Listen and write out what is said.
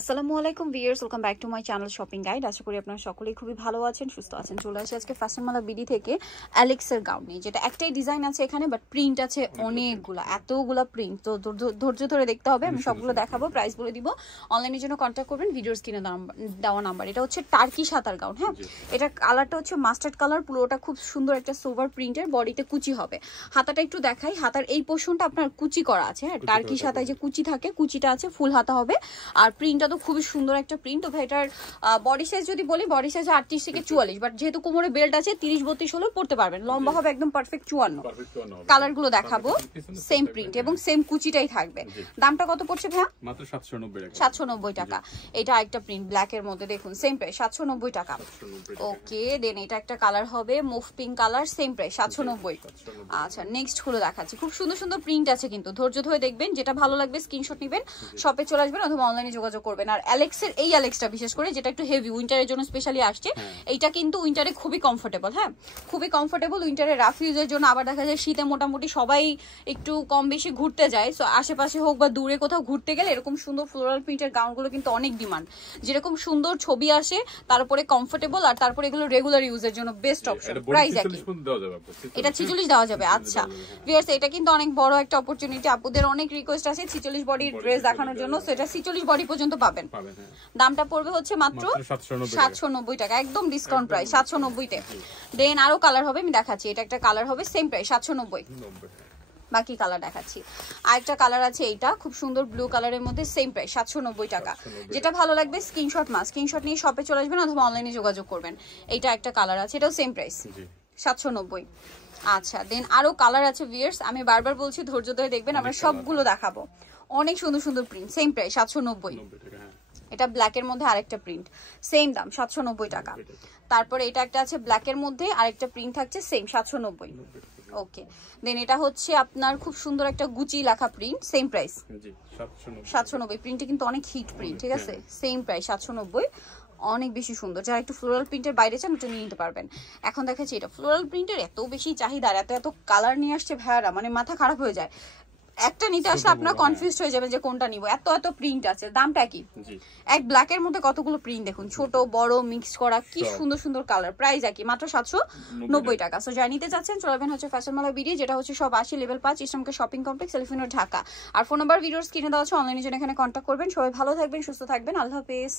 আসসালামু আলাইকুম viewers, welcome back to my channel shopping guide. আশা করি আপনারা সকলেই খুবই ভালো আছেন, সুস্থ আছেন। চলে আসি আজকে ফ্যাশন মালা বিডি থেকে অ্যালেক্সের গাউন নিয়ে, যেটা একটাই ডিজাইন আছে এখানে, বাট প্রিন্ট আছে অনেকগুলা, এতগুলা প্রিন্ট। তো ধৈর্য ধরে দেখতে হবে, আমি সবগুলো দেখাবো, প্রাইস বলে দিব। অনলাইনের জন্য কন্ট্যাক্ট করবেন ভিডিওর স্ক্রিনে দেওয়া নাম্বার। এটা হচ্ছে টার্কি সাতার গাউন। হ্যাঁ, এটা কালারটা হচ্ছে মাস্টার্ড কালার, পুরোটা খুব সুন্দর একটা সোভার প্রিন্টের, বডিতে কুচি হবে। হাতাটা একটু দেখাই, হাতার এই পোর্শনটা আপনার কুচি করা আছে। হ্যাঁ, টার্কি সাতায় যে কুচি থাকে, কুচিটা আছে, ফুল হাতা হবে। আর প্রিন্টটা তো খুবই সুন্দর একটা প্রিন্ট। তো ভাই এটার বডি সাইজ যদি বলি, বডি সাইজ 38 থেকে 44, বাট যেহেতু কোমরে বেল্ট আছে 30-32 হলেও পড়তে পারবেন। লম্বা হবে একদম পারফেক্ট 54। কালার গুলো দেখাবো, সেম প্রিন্ট এবং সেম কুচিটাই থাকবে। দামটা কত পড়ছে ভাইয়া? মাত্র 790 টাকা। এটা আরেকটা প্রিন্ট ব্ল্যাক এর মধ্যে, দেখুন সেম প্রাইস 790 টাকা। ওকে, দেন এটা একটা কালার হবে move pink colour, same price 790। আচ্ছা, নেক্সট গুলো দেখাচ্ছি। খুব সুন্দর সুন্দর প্রিন্ট আছে, কিন্তু ধৈর্য ধরে দেখবেন। যেটা ভালো লাগবে স্ক্রিনশট নেবেন, শপে চলে আসবেন অথবা অনলাইনে যোগাযোগ করবেন। আর অ্যালেক্সের এই অ্যালেক্সটা বিশেষ করে, যেটা একটু হেভি, উইন্টারের জন্য স্পেশালি আসছে। এইটা কিন্তু উইন্টারে খুবই কমফোর্টেবল। হ্যাঁ, খুবই কমফোর্টেবল উইন্টারে, রাফ ইউজের জন্য। আবার দেখা যায় শীতে মোটামুটি সবাই একটু কম বেশি ঘুরতে যায়, সো আশেপাশে হোক বা দূরে কোথাও ঘুরতে গেলে এরকম সুন্দর ফ্লোরাল প্রিন্টের গাউনগুলো কিন্তু অনেক ডিমান্ড। যেরকম সুন্দর ছবি আসে, তারপরে কমফোর্টেবল, আর তারপরে এগুলো রেগুলার ইউজের জন্য বেস্ট অপশন। প্রাইস একই, এটা 46 দেওয়া যাবে। আচ্ছা ভিউয়ার্স, এটা কিন্তু অনেক বড় একটা অপরচুনিটি। আপুদের অনেক রিকোয়েস্ট আছে 46 বডির ড্রেস দেখানোর জন্য, সো এটা 46 বডি পর্যন্ত পাবেন। দামটা পড়বে হচ্ছে মাত্র 790 টাকা, একদম ডিসকাউন্ট প্রাইস 790 তে। দেন আরো কালার হবে, আমি দেখাচ্ছি। এটা একটা কালার হবে, সেম প্রাইস 790। বাকি কালার দেখাচ্ছি। আরেকটা কালার আছে, এইটা খুব সুন্দর ব্লু কালারের মধ্যে, সেম প্রাইস 790 টাকা। যেটা ভালো লাগবে স্ক্রিনশট নিয়ে শপে চলে আসবেন অথবা অনলাইনে যোগাযোগ করবেন। এইটা একটা কালার আছে, এটাও সেম প্রাইস 790। আচ্ছা, দেন আরো কালার আছে ভিউয়ার্স, আমি বারবার বলছি ধৈর্য ধরে দেখবেন, আমরা সবগুলো দেখাবো। অনেক সুন্দর সুন্দর প্রিন্ট, সেম প্রাইস 790। এটা ব্ল্যাকের মধ্যে আরেকটা প্রিন্ট, সেম দাম 790 টাকা। তারপরে এটা একটা আছে ব্ল্যাকের মধ্যে, আরেকটা প্রিন্ট থাকছে সেম 790। ওকে, দেন এটা হচ্ছে আপনার খুব সুন্দর একটা গুচি লেখা প্রিন্ট, সেম প্রাইস 790। প্রিন্টে কিন্তু অনেক হিট প্রিন্ট, ঠিক আছে, সেম প্রাইস 790। অনেক বেশি সুন্দর। যারা একটু ফ্লোরাল প্রিন্টের বাইরে চান, ওটা নিয়ে নিতে পারবেন। এখন দেখাচ্ছি, এটা ফ্লোরাল প্রিন্টের এত বেশি চাহিদা, এত কালার নিয়ে আসছে ভাইয়ারা, মানে মাথা খারাপ হয়ে যায়। একটা নিতে আসলে আপনারা কনফিউজড হয়ে যাবেন যে কোনটা নিব, এত প্রিন্ট আছে। দামটা কি? এক ব্ল্যাকের মধ্যে কতগুলো প্রিন্ট দেখুন, ছোট বড় মিক্স করা, কি সুন্দর সুন্দর কালার। প্রাইস কি মাত্র 790 টাকা। সো যারা নিতে চাচ্ছেন চলবেন হচ্ছে ফ্যাশন মালা বিডি, যেটা হচ্ছে সব 80 লেভেল 5 ইসলামকে শপিং কমপ্লেক্স, এলিফ্যান্ট রোড, ঢাকা। আর ফোন নাম্বার ভিডিওর স্ক্রিনে দেওয়া আছে, অনলাইনে জন্য এখানে কন্ট্যাক্ট করবেন। সবাই ভালো থাকবেন, সুস্থ থাকবেন, আল্লাহ হাফেজ।